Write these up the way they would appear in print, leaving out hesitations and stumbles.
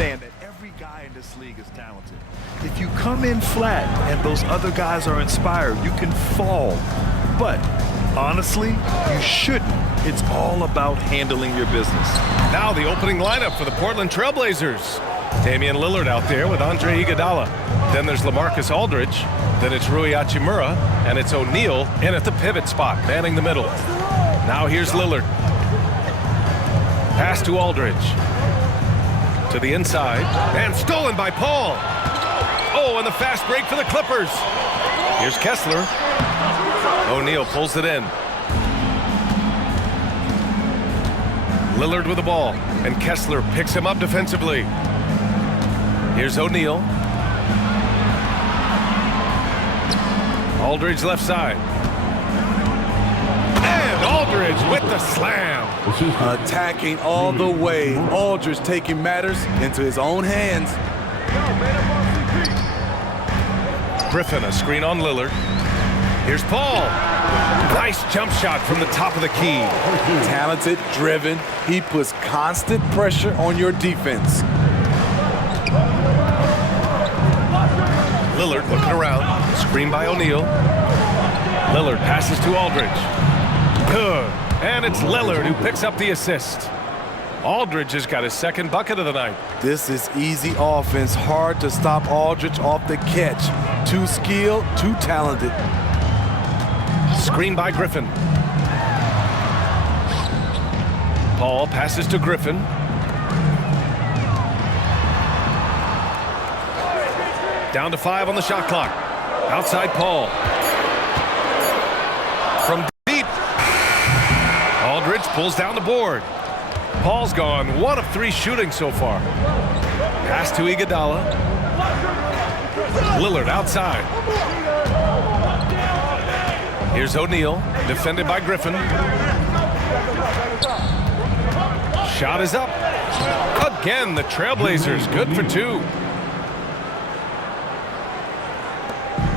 understand that every guy in this league is talented. If you come in flat and those other guys are inspired, you can fall. But honestly, you shouldn't. It's all about handling your business. Now the opening lineup for the Portland Trailblazers. Damian Lillard out there with Andre Iguodala. Then there's LaMarcus Aldridge. Then it's Rui Hachimura. And it's O'Neal in at the pivot spot, manning the middle. Now here's Lillard. Pass to Aldridge. To the inside. And stolen by Paul. Oh, and the fast break for the Clippers. Here's Kessler. O'Neal pulls it in. Lillard with the ball. And Kessler picks him up defensively. Here's O'Neal. Aldridge left side. And Aldridge with the slam. Attacking all the way. Aldridge taking matters into his own hands. Griffin, a screen on Lillard. Here's Paul. Nice jump shot from the top of the key. Talented, driven. He puts constant pressure on your defense. Lillard looking around. Screen by O'Neal. Lillard passes to Aldridge. Good. And it's Lillard who picks up the assist. Aldridge has got his second bucket of the night. This is easy offense. Hard to stop Aldridge off the catch. Too skilled, too talented. Screen by Griffin. Paul passes to Griffin. Down to 5 on the shot clock. Outside Paul. From deep. Aldridge pulls down the board. Paul's gone 1 of 3 shooting so far. Pass to Iguodala. Lillard outside. Here's O'Neal, defended by Griffin. Shot is up. Again, the Trailblazers, good for 2.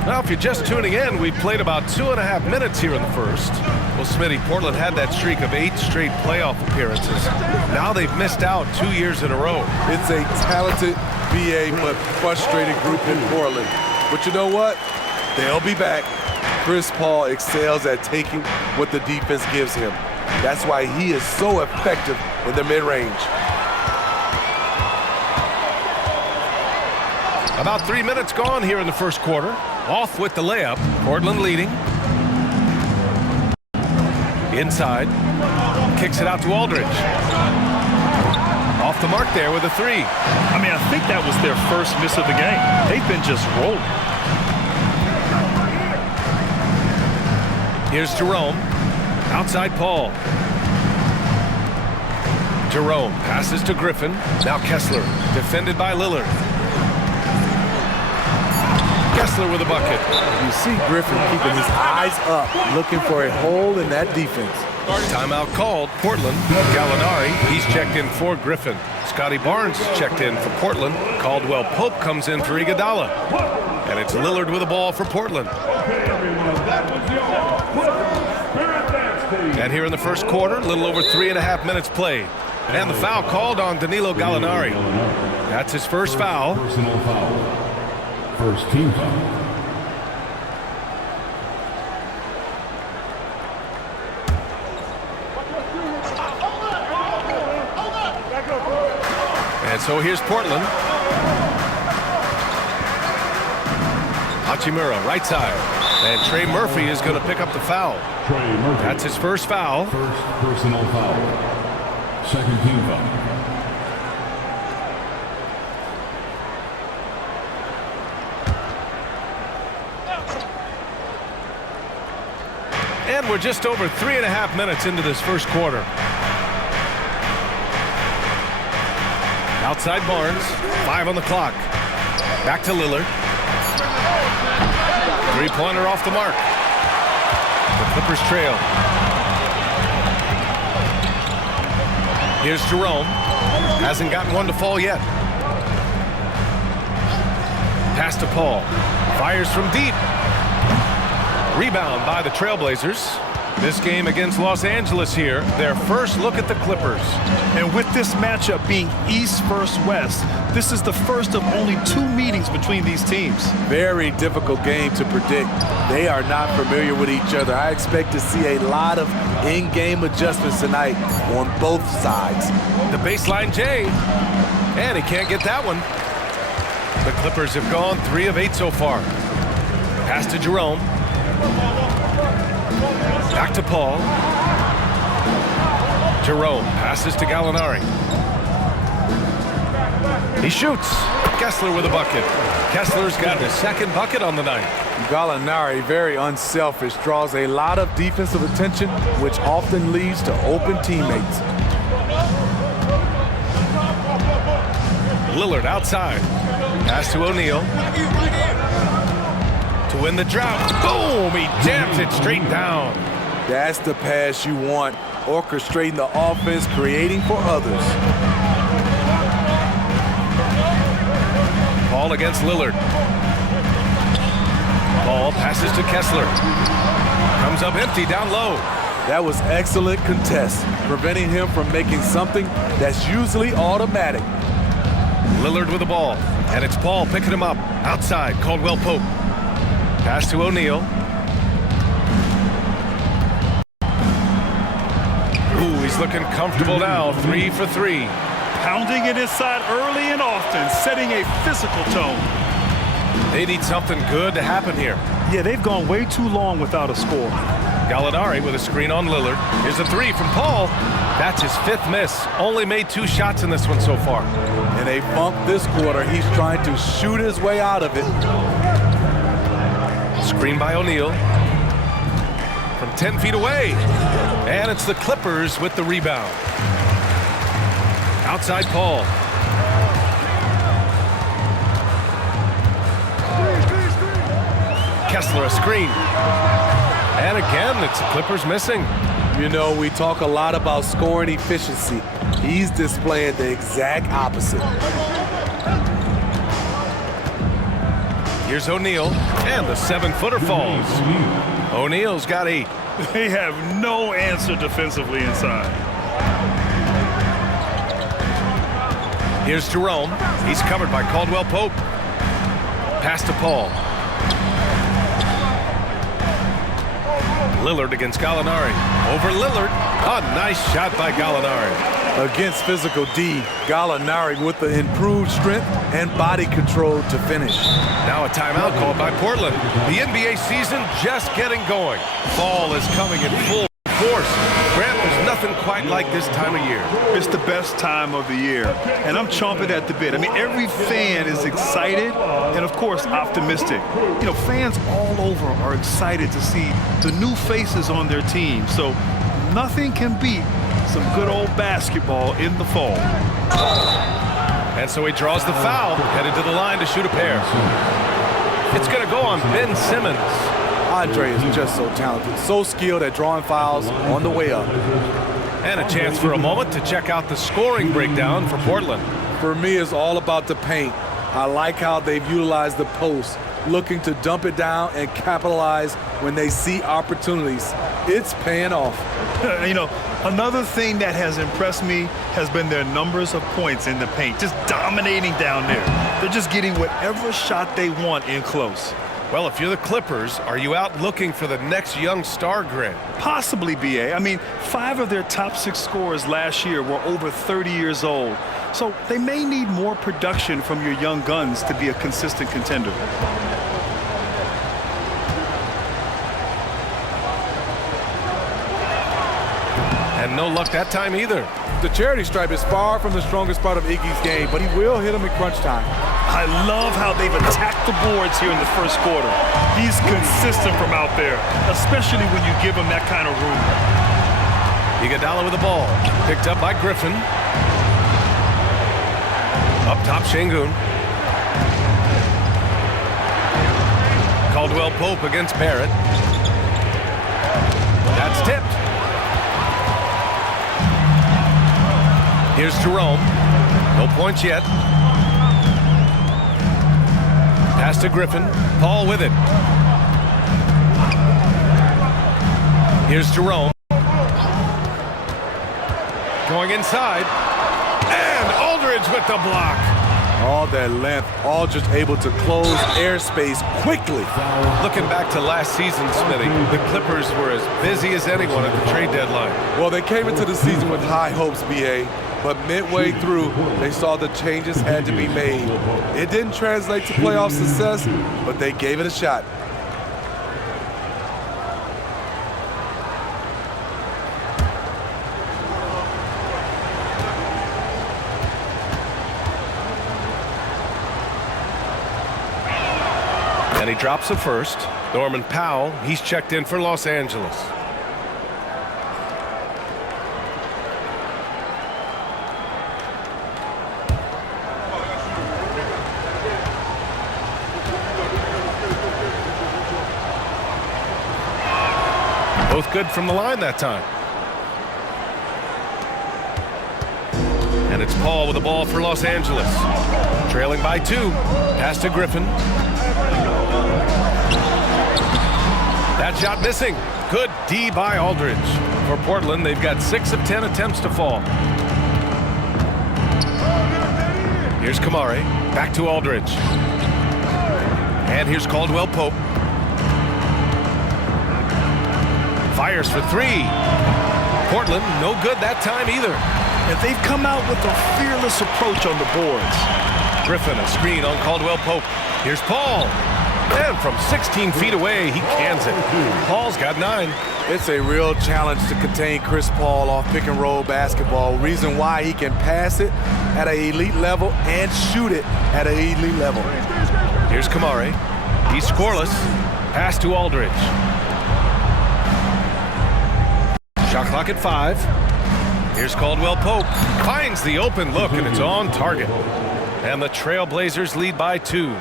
Now, if you're just tuning in, we've played about 2.5 minutes here in the first. Well, Smitty, Portland had that streak of 8 straight playoff appearances. Now they've missed out 2 years in a row. It's a talented, BA, but frustrated group in Portland. But you know what? They'll be back. Chris Paul excels at taking what the defense gives him. That's why he is so effective in the mid-range. About 3 minutes gone here in the first quarter. Off with the layup. Portland leading. Inside. Kicks it out to Aldridge. Off the mark there with a 3. I mean, I think that was their first miss of the game. They've been just rolling. Here's Jerome. Outside Paul. Jerome passes to Griffin. Now Kessler, defended by Lillard. Kessler with a bucket. You see Griffin keeping his eyes up, looking for a hole in that defense. Timeout called. Portland. Gallinari, he's checked in for Griffin. Scotty Barnes is checked in for Portland. Caldwell Pope comes in for Iguodala. And it's Lillard with the ball for Portland. And here in the first quarter, a little over 3.5 minutes played. And the foul called on Danilo Gallinari. That's his first foul. Personal foul. First team foul. And so here's Portland. Hachimura, right side. And Trey Murphy is going to pick up the foul. Trey Murphy. That's his first foul. First personal foul. Second team foul. And we're just over 3.5 minutes into this first quarter. Outside Barnes, 5 on the clock. Back to Lillard. 3-pointer off the mark. The Clippers trail. Here's Jerome. Hasn't gotten one to fall yet. Pass to Paul. Fires from deep. Rebound by the Trailblazers. This game against Los Angeles here, their first look at the Clippers. And with this matchup being East versus West, this is the first of only 2 meetings between these teams. Very difficult game to predict. They are not familiar with each other. I expect to see a lot of in-game adjustments tonight on both sides. The baseline J, and he can't get that one. The Clippers have gone 3 of 8 so far. Pass to Jerome. Back to Paul. Jerome passes to Gallinari. He shoots. Kessler with a bucket. Kessler's got his second bucket on the night. Gallinari, very unselfish, draws a lot of defensive attention, which often leads to open teammates. Lillard outside. Pass to O'Neal. To win the drought. Boom! He jams it straight down. That's the pass you want. Orchestrating the offense, creating for others. Paul against Lillard. Paul passes to Kessler. Comes up empty down low. That was excellent contest, preventing him from making something that's usually automatic. Lillard with the ball, and it's Paul picking him up. Outside, Caldwell Pope. Pass to O'Neal. Ooh, he's looking comfortable now, 3 for 3. Pounding it inside early and often, setting a physical tone. They need something good to happen here. Yeah, they've gone way too long without a score. Gallinari with a screen on Lillard. Here's a 3 from Paul. That's his 5th miss. Only made 2 shots in this one so far. In a funk this quarter, he's trying to shoot his way out of it. Screen by O'Neal. From 10 feet away. And it's the Clippers with the rebound. Outside Paul. Kessler a screen. And again, it's the Clippers missing. You know, we talk a lot about scoring efficiency. He's displaying the exact opposite. Here's O'Neal, and the 7-footer falls. O'Neal's got 8. They have no answer defensively inside. Here's Jerome. He's covered by Caldwell Pope. Pass to Paul. Lillard against Gallinari. Over Lillard. A nice shot by Gallinari. Against physical D, Gallinari with the improved strength and body control to finish. Now a timeout called by Portland. The NBA season just getting going. Fall is coming in full force. Grant, there's nothing quite like this time of year. It's the best time of the year, and I'm chomping at the bit. I mean, every fan is excited and, of course, optimistic. You know, fans all over are excited to see the new faces on their team, so nothing can beat some good old basketball in the fall. And so he draws the foul, headed to the line to shoot a pair. It's going to go on Ben Simmons. Andre is just so talented, so skilled at drawing fouls on the way up. And a chance for a moment to check out the scoring breakdown for Portland. For me, it's all about the paint. I like how they've utilized the post, looking to dump it down and capitalize when they see opportunities. It's paying off. You know, another thing that has impressed me has been their numbers of points in the paint, just dominating down there. They're just getting whatever shot they want in close. Well, if you're the Clippers, are you out looking for the next young star, Grant? Possibly, B.A. I mean, 5 of their top 6 scorers last year were over 30 years old. So they may need more production from your young guns to be a consistent contender. And no luck that time either. The charity stripe is far from the strongest part of Iggy's game, but he will hit him in crunch time. I love how they've attacked the boards here in the first quarter. He's consistent from out there, especially when you give him that kind of room. Iguodala with the ball. Picked up by Griffin. Up top, Şengün. Caldwell Pope against Barrett. That's tipped. Here's Jerome. No points yet. Pass to Griffin. Paul with it. Here's Jerome. Going inside. And Aldridge with the block. All that length, Aldridge able to close airspace quickly. Looking back to last season, Smitty, the Clippers were as busy as anyone at the trade deadline. Well, they came into the season with high hopes, BA, but midway through, they saw the changes had to be made. It didn't translate to playoff success, but they gave it a shot. And he drops it first. Norman Powell, he's checked in for Los Angeles. Both good from the line that time. And it's Paul with the ball for Los Angeles. Trailing by 2. Pass to Griffin. That shot missing. Good D by Aldridge. For Portland, they've got 6 of 10 attempts to fall. Here's Kamari. Back to Aldridge. And here's Caldwell Pope. Fires for 3. Portland, no good that time either. And they've come out with a fearless approach on the boards. Griffin, a screen on Caldwell Pope. Here's Paul. And from 16 feet away, he cans it. Paul's got 9. It's a real challenge to contain Chris Paul off pick-and-roll basketball. Reason why he can pass it at an elite level and shoot it at an elite level. Here's Kamari. He's scoreless. Pass to Aldridge. Shot clock at 5. Here's Caldwell Pope. Finds the open look, and it's on target. And the Trailblazers lead by 2.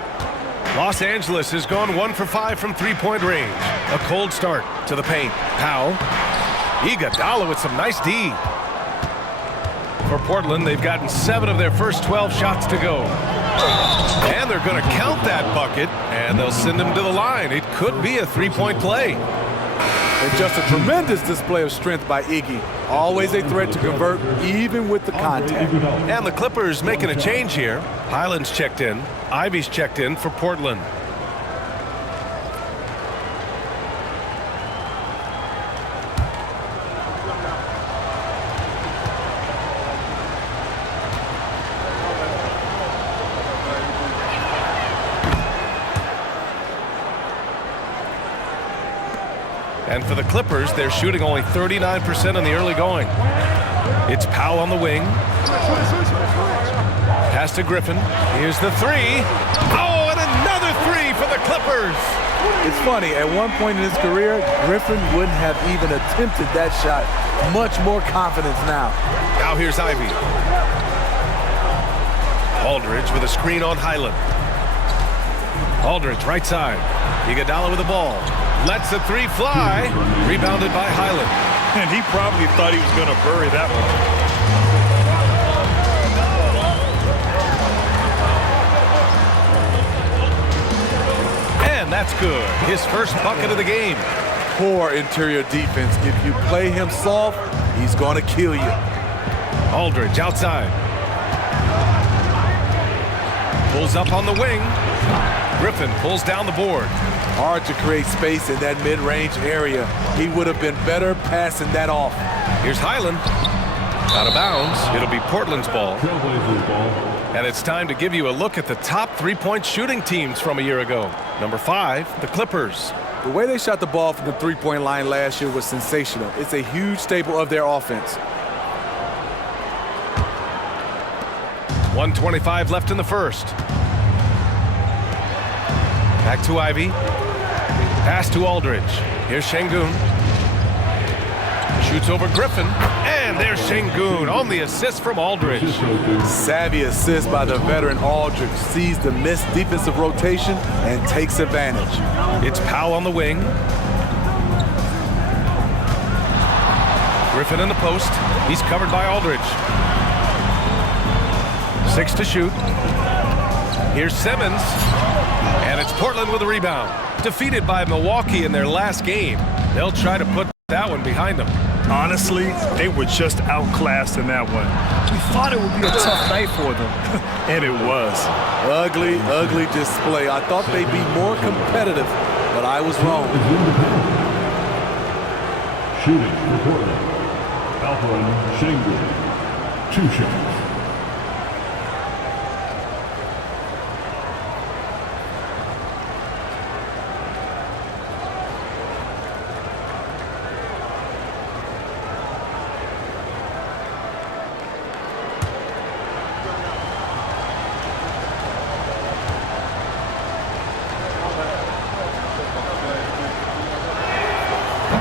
Los Angeles has gone 1 for 5 from three-point range. A cold start to the paint. Powell. Iguodala with some nice D. For Portland, they've gotten 7 of their first 12 shots to go. And they're going to count that bucket, and they'll send him to the line. It could be a three-point play. And just a tremendous display of strength by Iggy. Always a threat to convert, even with the contact. And the Clippers making a change here. Highland's checked in. Ivy's checked in for Portland. And for the Clippers, they're shooting only 39% in the early going. It's Powell on the wing. Pass to Griffin. Here's the 3. Oh, and another 3 for the Clippers. It's funny, at one point in his career, Griffin wouldn't have even attempted that shot. Much more confidence now. Now here's Ivy. Aldridge with a screen on Highland. Aldridge, right side. Iguodala with the ball. Lets the 3 fly. Rebounded by Highland. And he probably thought he was going to bury that one. And that's good. His first bucket of the game. Poor interior defense. If you play him soft, he's going to kill you. Aldridge outside. Pulls up on the wing. Griffin pulls down the board. Hard to create space in that mid-range area. He would have been better passing that off. Here's Highland. Out of bounds. It'll be Portland's ball. Trailblazers ball. And it's time to give you a look at the top three-point shooting teams from a year ago. Number 5, the Clippers. The way they shot the ball from the three-point line last year was sensational. It's a huge staple of their offense. 1:25 left in the first. Back to Ivy. Pass to Aldridge. Here's Şengün. Shoots over Griffin. And there's Şengün on the assist from Aldridge. Savvy assist by the veteran Aldridge. Sees the missed defensive rotation and takes advantage. It's Powell on the wing. Griffin in the post. He's covered by Aldridge. 6 to shoot. Here's Simmons. And it's Portland with a rebound. Defeated by Milwaukee in their last game. They'll try to put that one behind him. Honestly, they were just outclassed in that one. We thought it would be a tough night for them, and it was. Ugly, ugly display. I thought they'd be more competitive, but I was wrong. Shooting for Portland. Alperen Sengun. 2 shots.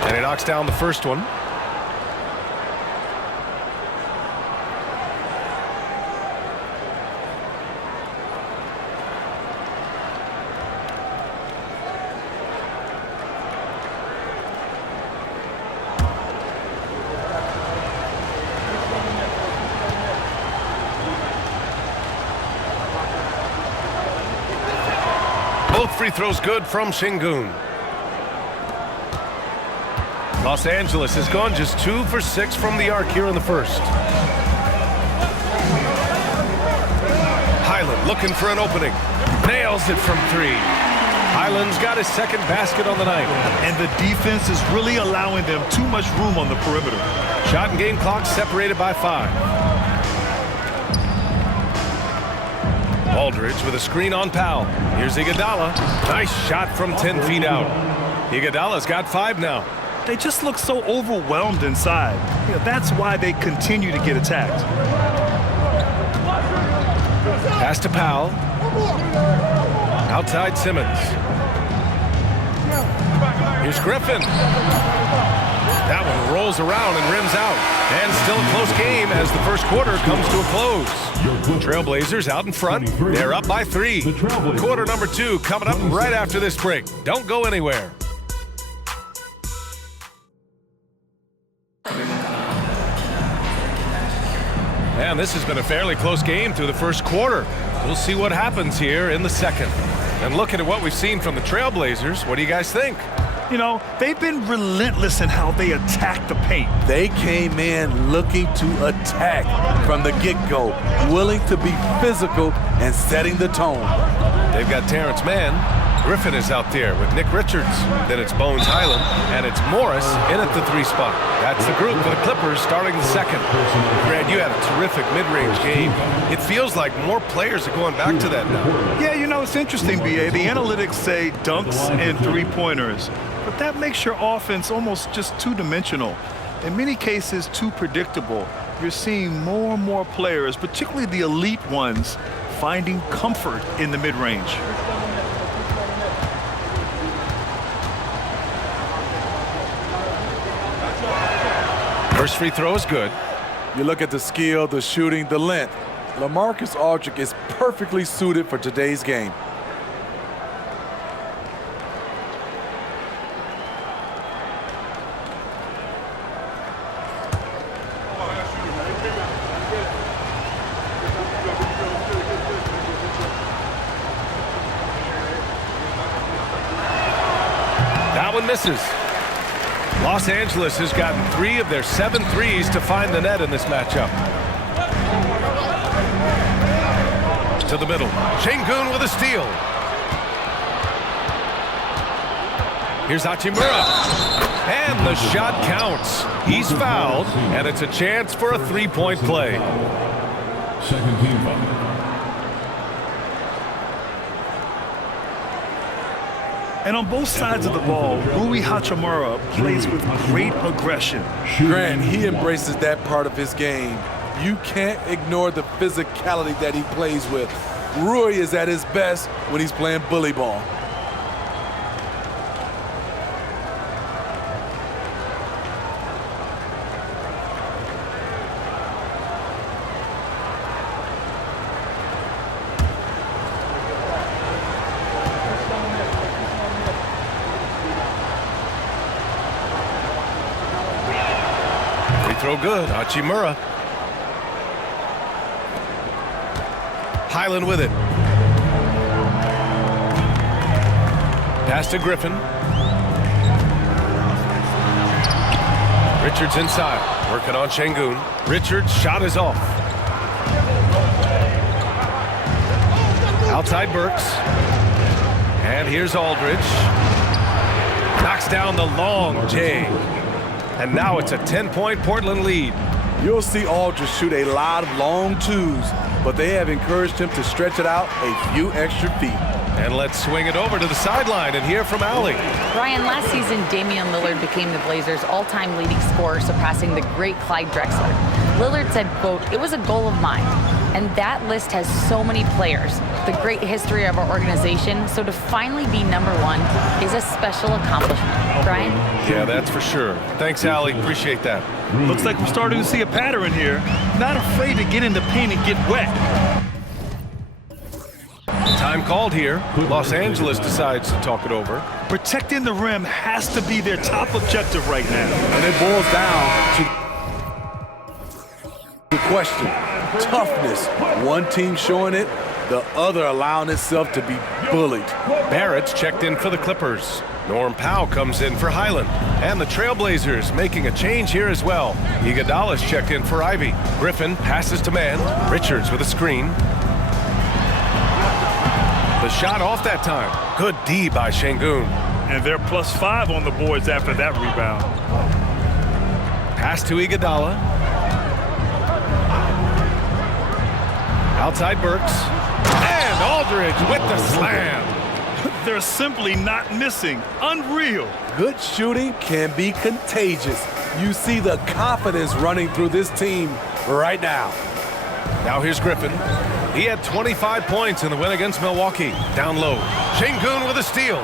And he knocks down the first one. Both free throws good from Sengun. Los Angeles has gone just 2 for 6 from the arc here in the first. Highland looking for an opening. Nails it from 3. Highland's got his second basket on the night. And the defense is really allowing them too much room on the perimeter. Shot and game clock separated by 5. Aldridge with a screen on Powell. Here's Iguodala. Nice shot from 10 feet out. Iguodala's got 5 now. They just look so overwhelmed inside. You know, that's why they continue to get attacked. Pass to Powell. Outside Simmons. Here's Griffin. That one rolls around and rims out. And still a close game as the first quarter comes to a close. Trailblazers out in front. They're up by 3. Quarter number 2 coming up right after this break. Don't go anywhere. And this has been a fairly close game through the first quarter. We'll see what happens here in the second. And looking at what we've seen from the Trailblazers, what do you guys think? You know, they've been relentless in how they attack the paint. They came in looking to attack from the get-go, willing to be physical and setting the tone. They've got Terrence Mann. Griffin is out there with Nick Richards. Then it's Bones Highland, and it's Morris in at the 3 spot. That's the group for the Clippers starting the second. Grant, you had a terrific mid-range game. It feels like more players are going back to that now. Yeah, you know, it's interesting, B.A. The analytics say dunks and 3-pointers, but that makes your offense almost just two-dimensional. In many cases, too predictable. You're seeing more and more players, particularly the elite ones, finding comfort in the mid-range. First free throw is good. You look at the skill, the shooting, the length. LaMarcus Aldridge is perfectly suited for today's game. That one misses. Los Angeles has gotten 3 of their 7 threes to find the net in this matchup. To the middle. Sengun with a steal. Here's Hachimura. And the shot counts. He's fouled, and it's a chance for a 3-point play. Second team foul. And on both sides of the ball, Rui Hachimura plays with great aggression. Grant, he embraces that part of his game. You can't ignore the physicality that he plays with. Rui is at his best when he's playing bully ball. Throw good. Hachimura. Highland with it. Pass to Griffin. Richards inside, working on Şengün. Richards' shot is off. Outside Burks. And here's Aldridge. Knocks down the long J. And now it's a 10-point Portland lead. You'll see Aldridge shoot a lot of long twos, but they have encouraged him to stretch it out a few extra feet. And let's swing it over to the sideline and hear from Allie. Ryan, last season, Damian Lillard became the Blazers' all-time leading scorer, surpassing the great Clyde Drexler. Lillard said, quote, "It was a goal of mine." And that list has so many players, the great history of our organization, so to finally be #1 is a special accomplishment. Brian? Yeah, that's for sure. Thanks, Allie. Appreciate that. Looks like we're starting to see a pattern here. Not afraid to get in the paint and get wet. Time called here. Los Angeles decides to talk it over. Protecting the rim has to be their top objective right now. And it boils down to the question. Toughness. One team showing it, the other allowing itself to be bullied. Barrett's checked in for the Clippers. Norm Powell comes in for Highland. And the Trailblazers making a change here as well. Iguodala's checked in for Ivy. Griffin passes to man. Richards with a screen. The shot off that time. Good D by Şengün. And they're +5 on the boards after that rebound. Pass to Iguodala. Outside Burks. And Aldridge with the slam. They're simply not missing. Unreal. Good shooting can be contagious. You see the confidence running through this team right now. Now here's Griffin. He had 25 points in the win against Milwaukee. Down low. Şengün with a steal.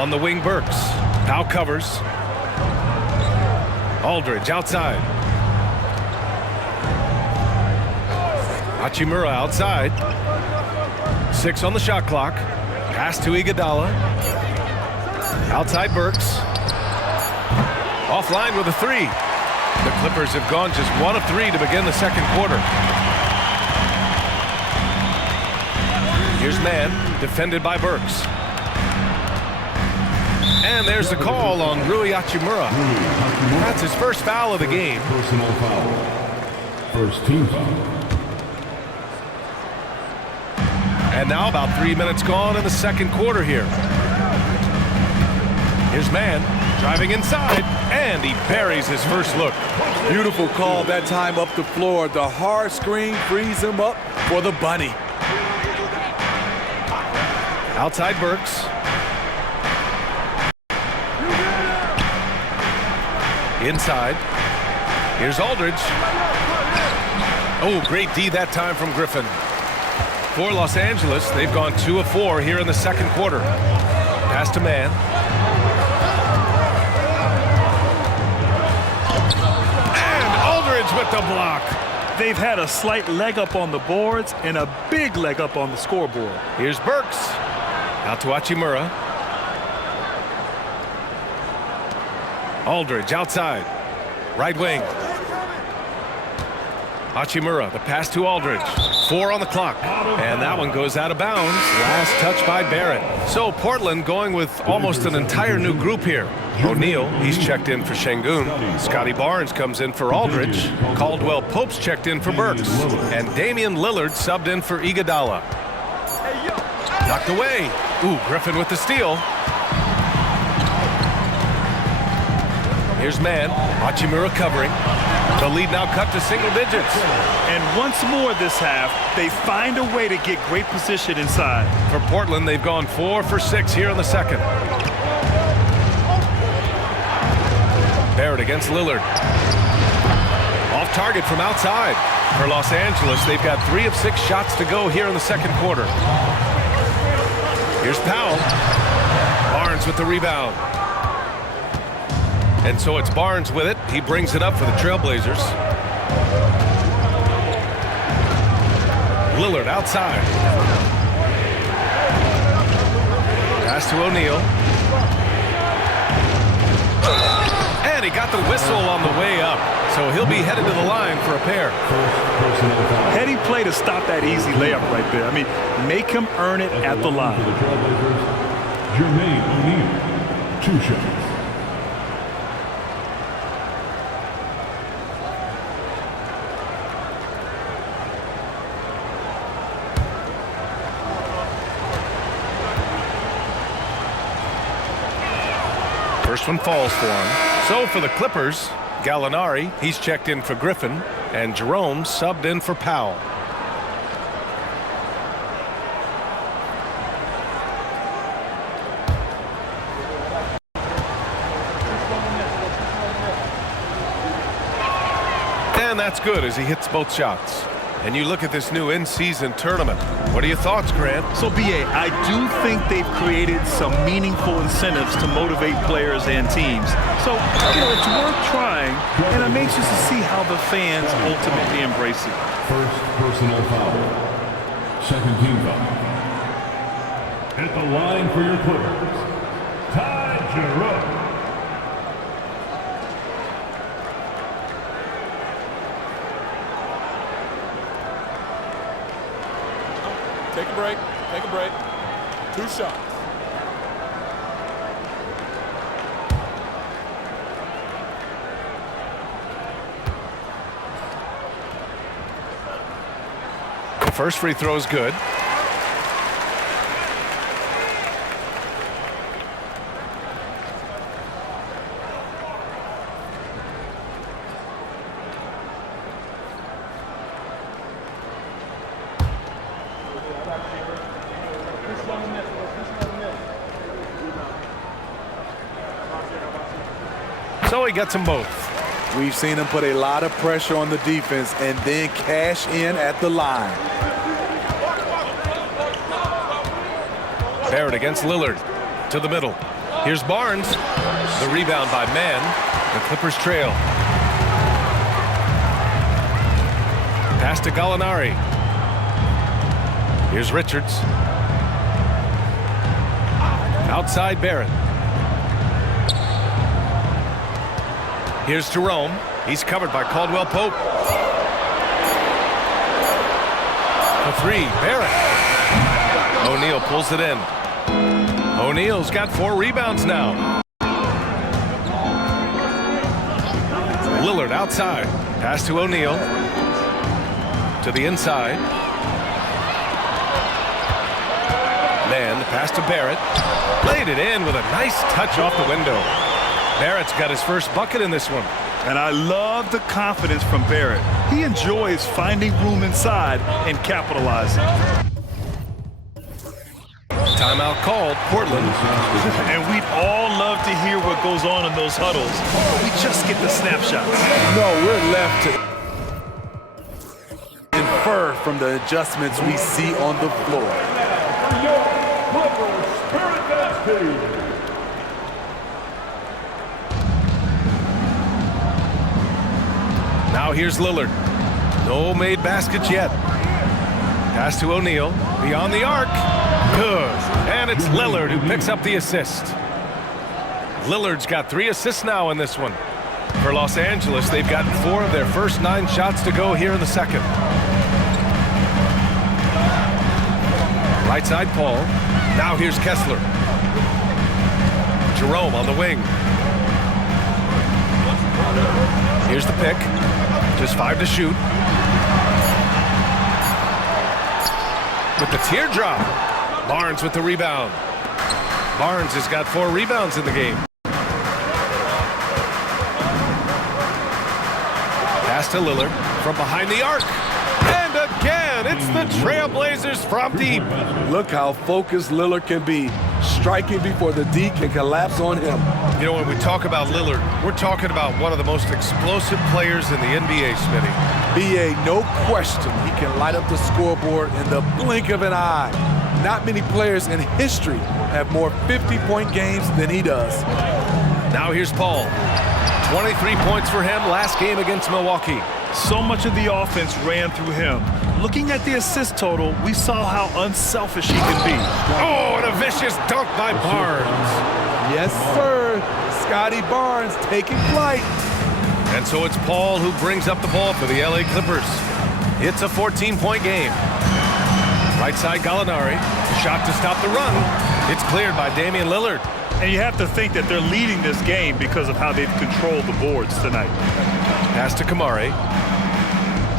On the wing, Burks. Powell covers. Aldridge outside. Hachimura outside. 6 on the shot clock. Pass to Iguodala. Outside Burks. Offline with a 3. The Clippers have gone just 1 of 3 to begin the second quarter. Here's man, defended by Burks. And there's the call on Rui Hachimura. That's his first foul of the game. Personal foul. First team foul. And now about 3 minutes gone in the second quarter here. Here's man, driving inside, and he buries his first look. Beautiful call that time up the floor. The hard screen frees him up for the bunny. Outside Burks. Inside. Here's Aldridge. Oh, great D that time from Griffin. For Los Angeles, they've gone 2 of 4 here in the second quarter. Pass to man. With the block. They've had a slight leg up on the boards and a big leg up on the scoreboard. Here's Burks. Out to Hachimura. Aldridge outside. Right wing. Hachimura, the pass to Aldridge. 4 on the clock. And that one goes out of bounds. Last touch by Barrett. So Portland going with almost an entire new group here. O'Neal, he's checked in for Şengün. Scotty Barnes comes in for Aldridge. Caldwell Pope's checked in for Burks. And Damian Lillard subbed in for Iguodala. Knocked away. Ooh, Griffin with the steal. Here's man. Hachimura covering. The lead now cut to single digits. And once more this half, they find a way to get great position inside. For Portland, they've gone 4 for 6 here in the second. Barrett against Lillard. Off target from outside. For Los Angeles, they've got 3 of 6 shots to go here in the second quarter. Here's Powell. Barnes with the rebound. And so it's Barnes with it. He brings it up for the Trailblazers. Lillard outside. Pass to O'Neal. And he got the whistle on the way up. So he'll be headed to the line for a pair. Heading play to stop that easy layup right there. I mean, make him earn it at the line. 2 shots. First one falls for him. So for the Clippers, Gallinari, he's checked in for Griffin, and Jerome subbed in for Powell. And that's good as he hits both shots. And you look at this new in-season tournament. What are your thoughts, Grant? So, B.A., I do think they've created some meaningful incentives to motivate players and teams. So, it's worth trying, and I'm anxious to see how the fans ultimately embrace it. First personal foul. Second team foul. At the line for your Clippers, Ty Jerome. Take a break. Take a break. 2 shots. The first free throw is good. So he gets them both. We've seen him put a lot of pressure on the defense and then cash in at the line. Barrett against Lillard. To the middle. Here's Barnes. The rebound by Mann. The Clippers trail. Pass to Gallinari. Here's Richards. Outside Barrett. Here's Jerome. He's covered by Caldwell Pope. The 3, Barrett. O'Neal pulls it in. O'Neal's got 4 rebounds now. Lillard outside. Pass to O'Neal. To the inside. Mann, the pass to Barrett. Laid it in with a nice touch off the window. Barrett's got his first bucket in this one. And I love the confidence from Barrett. He enjoys finding room inside and capitalizing. Timeout called, Portland. And we'd all love to hear what goes on in those huddles. We just get the snapshots. No, we're left to infer from the adjustments we see on the floor. Now here's Lillard. No made baskets yet. Pass to O'Neal. Beyond the arc. Good. And it's Lillard who picks up the assist. Lillard's got 3 assists now in this one. For Los Angeles, they've gotten 4 of their first 9 shots to go here in the second. Right side Paul. Now here's Kessler. Jerome on the wing. Here's the pick. Just 5 to shoot. With the teardrop. Barnes with the rebound. Barnes has got 4 rebounds in the game. Pass to Lillard from behind the arc. And again, it's the Trailblazers from deep. Look how focused Lillard can be, striking before the D can collapse on him. You know, when we talk about Lillard, we're talking about one of the most explosive players in the NBA, Smitty. B.A., no question, he can light up the scoreboard in the blink of an eye. Not many players in history have more 50-point games than he does. Now here's Paul. 23 points for him last game against Milwaukee. So much of the offense ran through him. Looking at the assist total, we saw how unselfish he could be. Oh, and a vicious dunk by Barnes. Yes, sir. Scotty Barnes taking flight. And so it's Paul who brings up the ball for the LA Clippers. It's a 14-point game. Right side Gallinari. Shot to stop the run. It's cleared by Damian Lillard. And you have to think that they're leading this game because of how they've controlled the boards tonight. Pass to Kamari.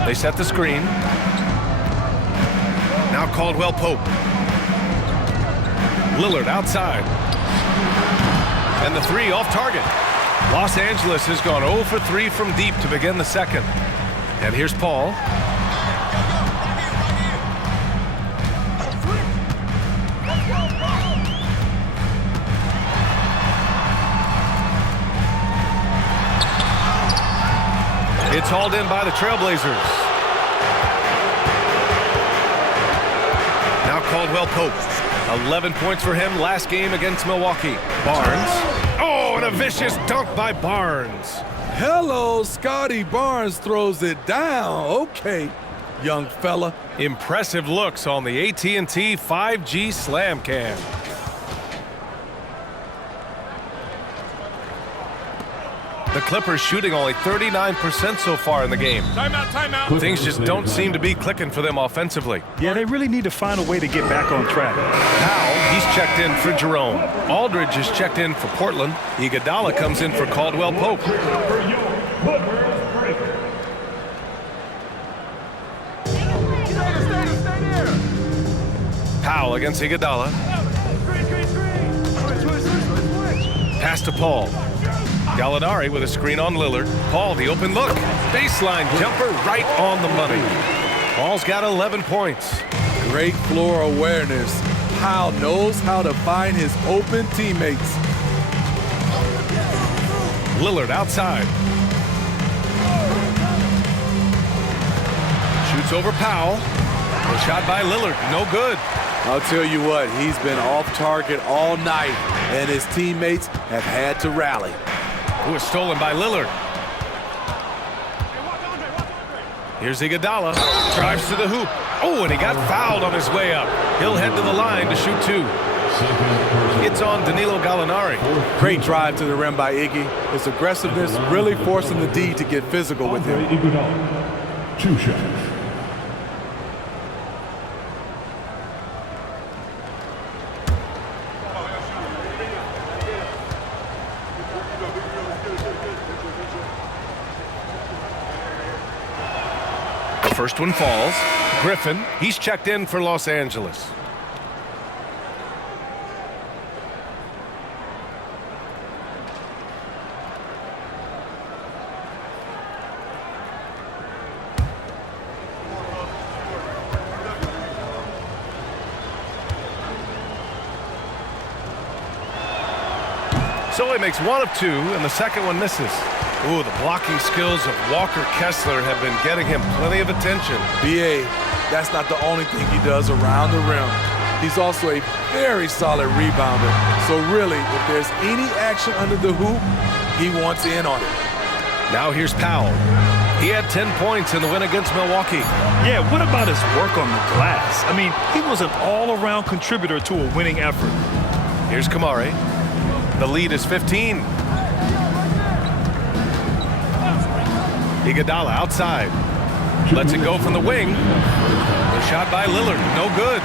They set the screen. Now Caldwell Pope. Lillard outside. And the three off target. Los Angeles has gone 0 for 3 from deep to begin the second. And here's Paul. It's hauled in by the Trailblazers. Now Caldwell Pope. 11 points for him last game against Milwaukee. Barnes. Oh, and a vicious dunk by Barnes. Hello, Scotty Barnes throws it down. Okay, young fella. Impressive looks on the AT&T 5G Slam Cam. The Clippers shooting only 39% so far in the game. Timeout. Things just don't seem to be clicking for them offensively. Yeah, they really need to find a way to get back on track. Powell, he's checked in for Jerome. Aldridge is checked in for Portland. Iguodala comes in for Caldwell Pope. Powell against Iguodala. Pass to Paul. Gallinari with a screen on Lillard. Paul, the open look. Baseline jumper right on the money. Paul's got 11 points. Great floor awareness. Powell knows how to find his open teammates. Lillard outside. Shoots over Powell. A shot by Lillard, no good. I'll tell you what, he's been off target all night, and his teammates have had to rally. It was stolen by Lillard. Here's Iguodala. Drives to the hoop. Oh, and he got fouled on his way up. He'll head to the line to shoot two. It's on Danilo Gallinari. Great drive to the rim by Iggy. His aggressiveness really forcing the D to get physical with him. Iguodala. 2 shots. First one falls. Griffin, he's checked in for Los Angeles. So he makes one of two, and the second one misses. Ooh, the blocking skills of Walker Kessler have been getting him plenty of attention. BA, that's not the only thing he does around the rim. He's also a very solid rebounder. So really, if there's any action under the hoop, he wants in on it. Now here's Powell. He had 10 points in the win against Milwaukee. Yeah, what about his work on the glass? I mean, he was an all-around contributor to a winning effort. Here's Kamari. The lead is 15. Iguodala outside. Lets it go from the wing. The shot by Lillard, no good.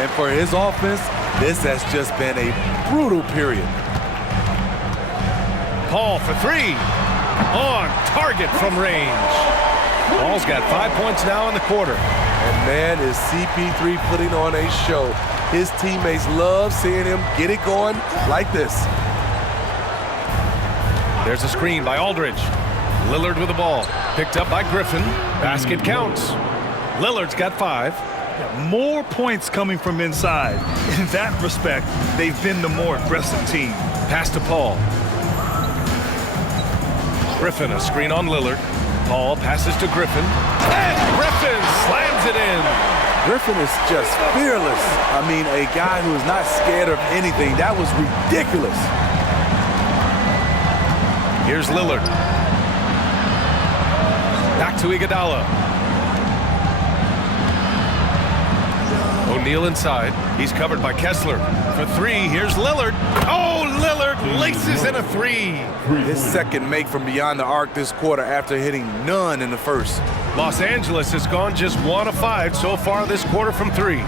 And for his offense, this has just been a brutal period. Paul for three. On target from range. Paul's got 5 points now in the quarter. And man, is CP3 putting on a show. His teammates love seeing him get it going like this. There's a screen by Aldridge. Lillard with the ball. Picked up by Griffin. Basket counts. Lillard's got 5. Yeah, more points coming from inside. In that respect, they've been the more aggressive team. Pass to Paul. Griffin, a screen on Lillard. Paul passes to Griffin. And Griffin slams it in. Griffin is just fearless. I mean, a guy who is not scared of anything. That was ridiculous. Here's Lillard. Back to Iguodala. O'Neal inside. He's covered by Kessler. For three, here's Lillard. Oh, Lillard laces in a three. His second make from beyond the arc this quarter after hitting none in the first. Los Angeles has gone just 1 of 5 so far this quarter from 3.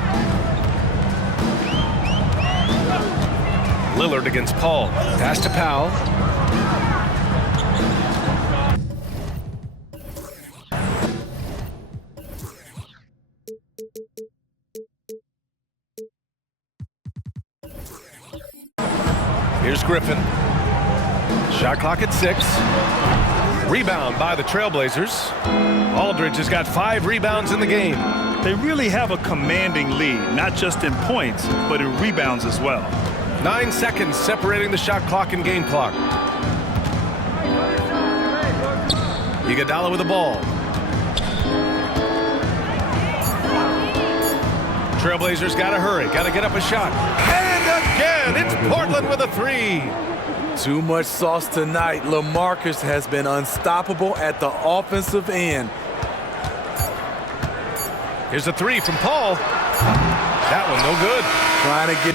Lillard against Paul. Pass to Powell. Here's Griffin. Shot clock at 6. Rebound by the Trailblazers. Aldridge has got 5 rebounds in the game. They really have a commanding lead, not just in points, but in rebounds as well. 9 seconds separating the shot clock and game clock. Iguodala with the ball. Trailblazers got to hurry, got to get up a shot. And again, it's Portland with a 3. Too much sauce tonight. LaMarcus has been unstoppable at the offensive end. Here's a 3 from Paul. That one no good. Trying to